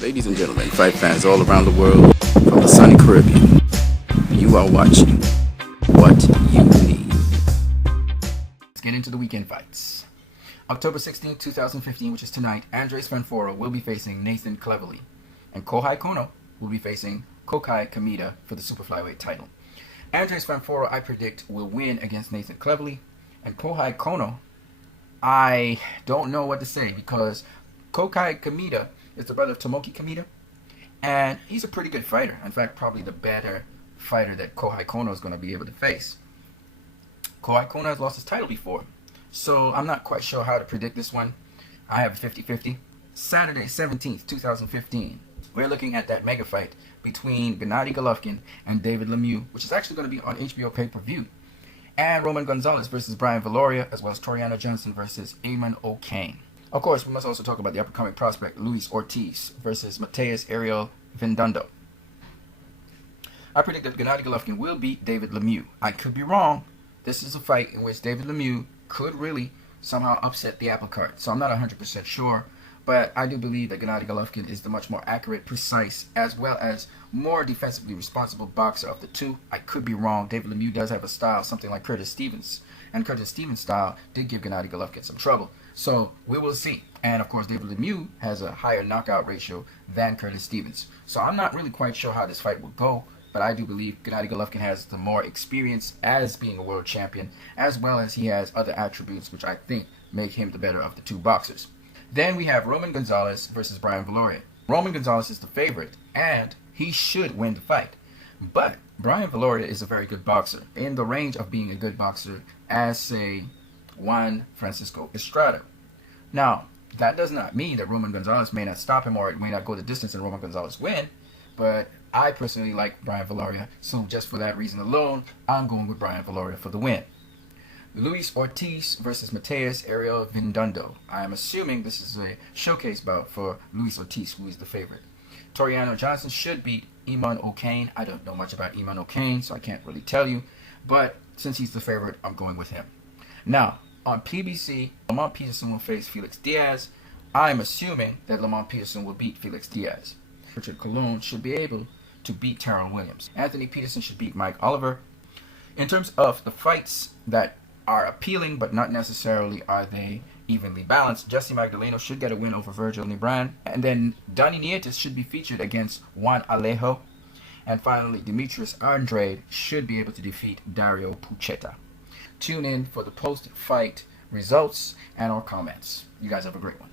Ladies and gentlemen, fight fans all around the world, from the sunny Caribbean, you are watching What You Need. Let's get into the weekend fights. October 16, 2015, which is tonight, Andres Fanforo will be facing Nathan Cleverly, and Kohai Kono will be facing Kokai Kameda for the super flyweight title. Andres Fanforo, I predict, will win against Nathan Cleverly, and Kohai Kono, I don't know what to say, because Kokai Kameda is the brother of Tomoki Kameda, and he's a pretty good fighter. In fact, probably the better fighter that Kohai Kono is going to be able to face. Kohai Kono has lost his title before, so I'm not quite sure how to predict this one. I have 50-50. Saturday, 17th, 2015, we're looking at that mega fight between Gennady Golovkin and David Lemieux, which is actually going to be on HBO pay-per-view, and Roman Gonzalez versus Brian Viloria, as well as Toriano Johnson versus Eamon O'Kane. Of course, we must also talk about the upcoming prospect Luis Ortiz versus Mateus Ariel Vindundo. I predict that Gennady Golovkin will beat David Lemieux. I could be wrong. This is a fight in which David Lemieux could really somehow upset the apple cart, so I'm not 100% sure. But I do believe that Gennady Golovkin is the much more accurate, precise, as well as more defensively responsible boxer of the two. I could be wrong. David Lemieux does have a style, something like Curtis Stevens. And Curtis Stevens' style did give Gennady Golovkin some trouble. So we will see. And of course, David Lemieux has a higher knockout ratio than Curtis Stevens. So I'm not really quite sure how this fight will go. But I do believe Gennady Golovkin has the more experience as being a world champion, as well as he has other attributes which I think make him the better of the two boxers. Then we have Roman Gonzalez versus Brian Viloria. Roman Gonzalez is the favorite, and he should win the fight. But Brian Viloria is a very good boxer, in the range of being a good boxer as, say, Juan Francisco Estrada. Now, that does not mean that Roman Gonzalez may not stop him or it may not go the distance and Roman Gonzalez win, but I personally like Brian Viloria, so just for that reason alone, I'm going with Brian Viloria for the win. Luis Ortiz versus Mateus Ariel Vindundo. I am assuming this is a showcase bout for Luis Ortiz, who is the favorite. Toriano Johnson should beat Eamon O'Kane. I don't know much about Eamon O'Kane, so I can't really tell you, but since he's the favorite, I'm going with him. Now, on PBC, Lamont Peterson will face Felix Diaz. I'm assuming that Lamont Peterson will beat Felix Diaz. Richard Colon should be able to beat Tyrone Williams. Anthony Peterson should beat Mike Oliver. In terms of the fights that are appealing, but not necessarily are they evenly balanced, Jesse Magdaleno should get a win over Virgil Nibran. And then Donny Nietes should be featured against Juan Alejo. And finally, Demetrius Andrade should be able to defeat Dario Pucheta. Tune in for the post-fight results and our comments. You guys have a great one.